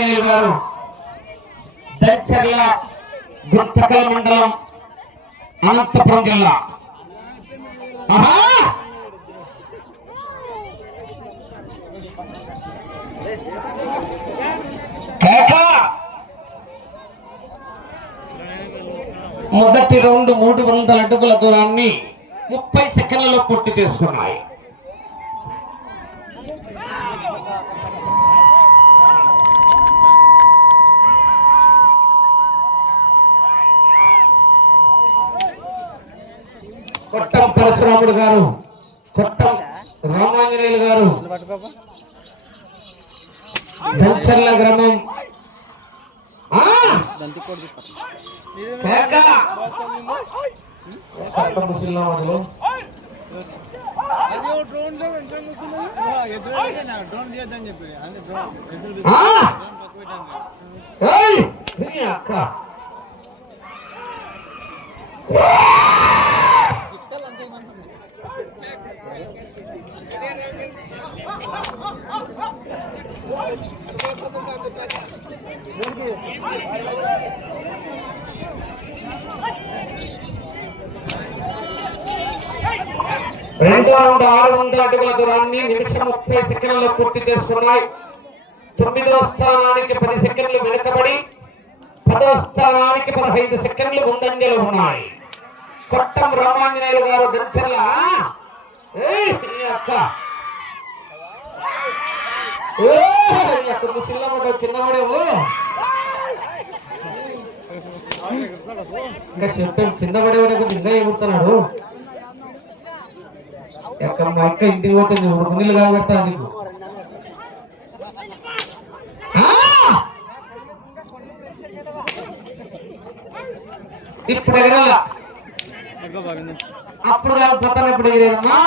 రామాంజనేయులు గారు దచ్చర్ల గుత్తకల్ మండలం అనంతపురం జిల్లా ఆహా! కేక! మొదటి రెండు మూడు వందల అడుగుల దూరాన్ని ముప్పై సెకండ్లలో పూర్తి చేసుకున్నాయి కొట్టం పరశురాముడు గారు కొట్టం రామాంజనేయులు గారు. దంచర్ల గ్రామం. అక్క. రెండో రౌండ్ ఆరు వందల అడుగుల దూరాన్ని నిమిషం ముప్పై సెకండ్లు పూర్తి చేసుకున్నాయి. తొమ్మిదవ స్థానానికి పది సెకండ్లు వెనుకబడి పదవ స్థానానికి పదహైదు సెకండ్లు ముందంజలు ఉన్నాయి. కొట్టం రామాంజనేయులు గారు దంచర్ల ఏయ్, అక్క. ఏయ్, కింద పడేవు. ఇంకా చెప్పాను కింద పడేవాడే ఇంకా ఎగురుతున్నాడు ఎక్కడ మా అక్క ఇంటికి పోతే నువ్వు నీళ్ళు కాబడతాను నీకు. ఇప్పుడు ఎగరాల అప్పుడు పోతాను ఇప్పుడు ఎగిరేదమ్మా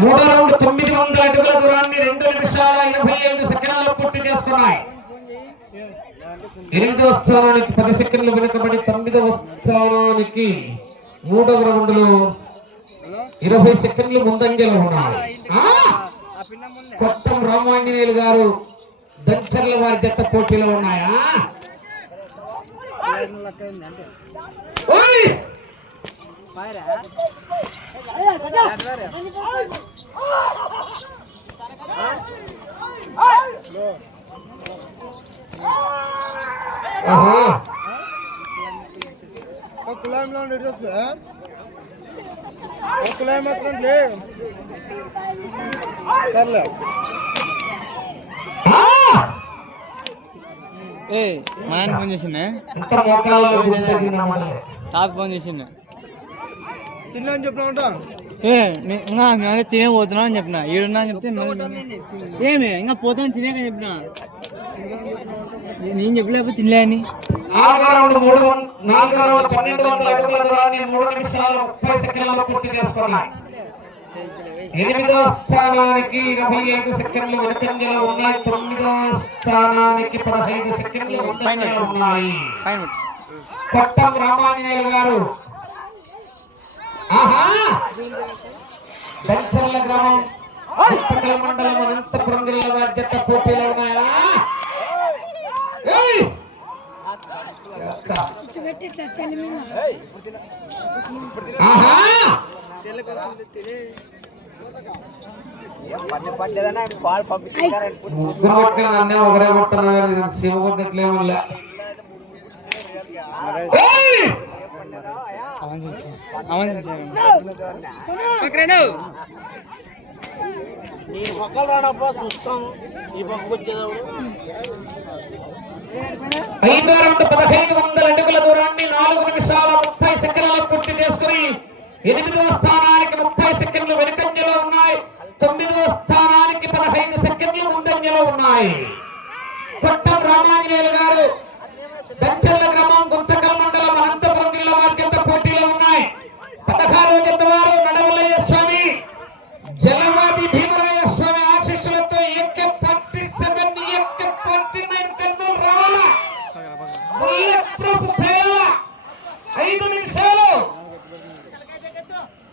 మూడో రౌండ్ తొమ్మిది వందల అడుగుల దూరాన్ని రెండు నిమిషాల ఇరవై ఐదు సెకండ్లలో పూర్తి చేసుకున్నాయి. ఎనిమిదవ స్థానానికి పది సెకండ్లు వెనుకబడి తొమ్మిదవ స్థానానికి మూడవ రౌండ్లో ఇరవై సెకండ్లు ముందంజలో ఉన్నాయి. కొత్త రామాంజనేయులు గారు దంచర్ల వారి జత పోటీలో ఉన్నాయా ఓయ్! ఆహా. కులాంలో కులాయి మాత్రం లే సర్లే. ఆ! ఏ మా ఆయన ఫోన్ చేసిండే. తాత ఫోన్ చేసిండే. తిన్నా అని చెప్పినా ఉంటా ఏ ఇంకా మేము తినే పోతున్నాం అని చెప్పిన. ఏడున్నా అని చెప్తే ఏమి ఇంకా పోతాను తినేక చెప్పిన. నేను చెప్పలేకపోతే తినలే అని. నాలుగో రౌండ్ మూడు నాలుగో రౌండ్ పన్నెండు వందల అడుగుల దూరాన్ని మూడు నిమిషాల ముప్పై సెకండ్లలో పూర్తి చేసుకున్నాయి ఎనిమిదో స్థానానికి ఇరవై ఐదు సెకండ్లు వెనుకంజలో ఉన్నాయి. తొమ్మిదో స్థానానికి పదహైదు సెకండ్లు ముందంజలో ఉన్నాయి. కొట్టం రామాంజనేయులు గారు. ఆహా! దంచర్ల గ్రామం మండలం అనంతపురం జిల్లా జత పోటీలో ఉన్నాయా? ముగ్గురు పట్టుకుని నన్నే ఒకరే పడుతున్నారు శివ కొట్టట్లేమల్లా అవన్ అవన్ ఈ పక్కలు రాడప్పా చూస్తాం. ఈ పక్కకు వచ్చేదాడు ఐదో రౌండ్ పదహైదు వందల అడుగుల దూరాన్ని నాలుగు నిమిషాల ముప్పై సెకండ్లలో పూర్తి చేసుకుని ఎనిమిదో స్థానానికి ముప్పై సెకండ్లు వెనుకంజలో ఉన్నాయి. తొమ్మిదో స్థానానికి పదహైదు సెకండ్లు ముందంజలో ఉన్నాయి. కొట్టం రామాంజనేయులు గారు దంచర్ల ఐదు నిమిషాలు.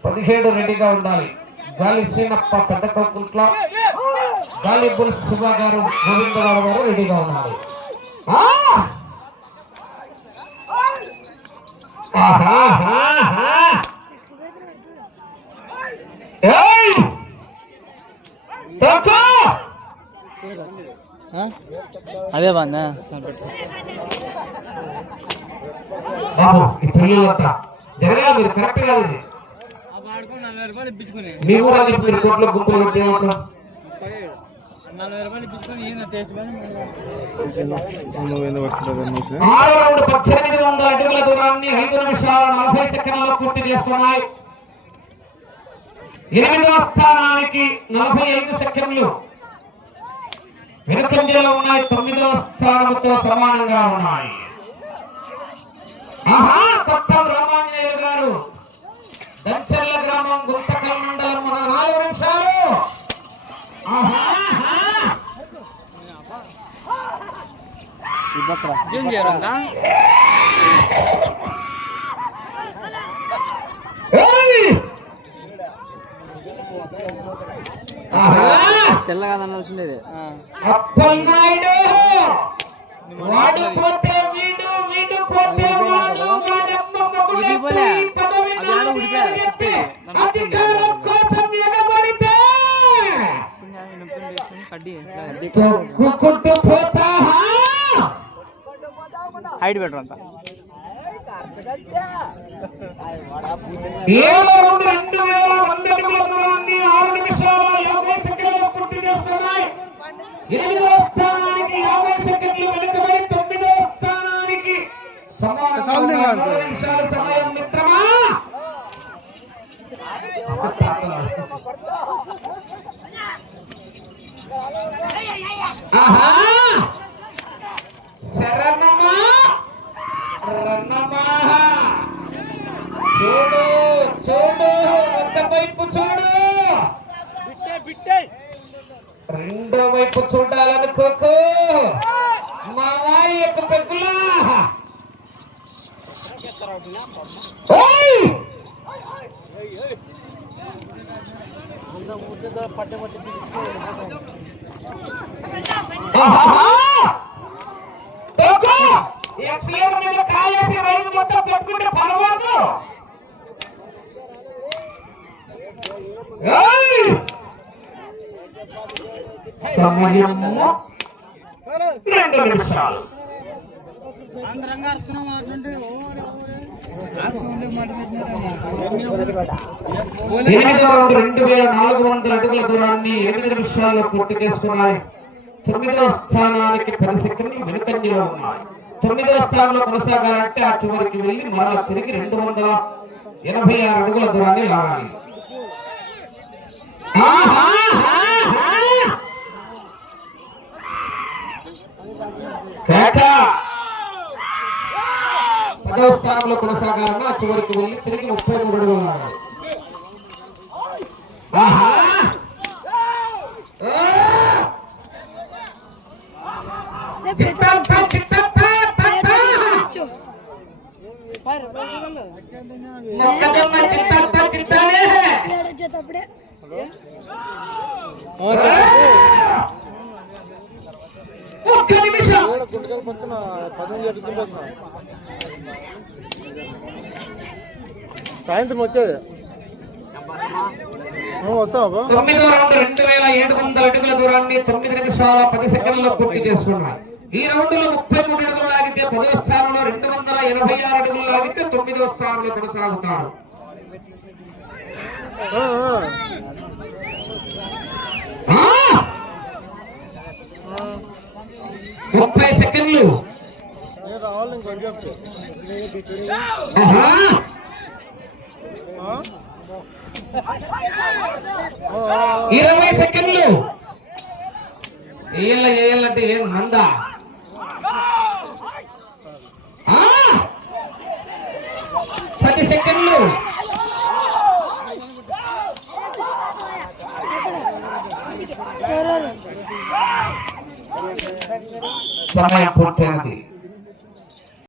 పదిహేడు రెడీగా ఉండాలి. గాలి సీనప్ప పెద్ద కొట్ల గాలి బుల్ శివ గారు గోవిందరావు గారు రెడీగా ఉండాలి. అదే బాగా బాబు ఈ పిల్లలంతా జరగా మీరు కరెక్ట్ కాదు ఇది మీ కూడా మీరు కోట్ల గుంపులు కొట్టి ఏమంటారు? ఆరో రౌండ్ పద్దెనిమిది వందల అడుగుల దూరాన్ని ఐదు నిమిషాల నలభై పూర్తి చేసుకున్నాయి. ఎనిమిదవ స్థానానికి నలభై ఐదు సెకండ్లు. వెనుకంజలో ఉన్నాయి తొమ్మిదవ స్థానంతో సమానంగా ఉన్నాయి. కొత్త రామాంజనేయులు గారు. దంచర్ల గ్రామం గుంతకల్ మండలం మన నాలుగు నిమిషాలు! చెల్లగా అనాల్సిండేది అప్పలనాయుడు వాడు ఇది పోలే. ఈ పదవి అది ఆడ అధికారం కోసం ఎగబడితే హైట్ బెటర్ అంతా ఏడో రౌండ్ రెండు వేల వంద ఆహా! శరణమ్మా! రన్నమ్మా! చూడు చూడు ఒక వైపు చూడు. రెండో వైపు చూడాలనుకోకు. మావాయి యొక్క పెగ్గులా. ఓయ్! ఆహాహా! కాలేసి రైలు మొత్తం పెట్టుకుంటే రెండు నిమిషాలు రెండు వేల నాలుగు వందల అడుగుల దూరాన్ని ఎనిమిది నిమిషాల్లో పూర్తి చేసుకున్నాయి. తొమ్మిదవ స్థానానికి పది సెకండ్లు వెనుకంజలో ఉన్నాయి. తొమ్మిదవ స్థానంలో కొనసాగాలంటే ఆ చివరికి వెళ్ళి మరలా తిరిగి రెండు వందల ఎనభై ఆరు అడుగుల దూరాన్ని లాగాలి. పదవ స్థానంలో కొనసాగాలన్నా చివరికి వెళ్ళి తిరిగి ముప్పై మూడు అడుగులు లాగాలి. ఒక్క నిమిషం సాయంత్రం వచ్చేది తొమ్మిదో రౌండ్ రెండు వేల ఏడు వందల అడుగుల దూరాన్ని తొమ్మిది నిమిషాల పది సెకండ్లో పూర్తి చేసుకున్నాయి ఈ రౌండ్లో ముప్పై మూడు అడుగులు లాగితే పదో స్థానంలో రెండు వందల ఎనభై ఆరు అడుగులు లాగితే తొమ్మిదో స్థానంలో కొనసాగుతాడు. ముప్పై సెకండ్లు. రావాలి ఇంకొంచెం చెప్తే ఆహా! ఇరవై సెకండ్లు. ఏళ్ళ ఏళ్ళంటే ఏం మందా ఆ! పది సెకండ్లు సమయం పూర్తయినది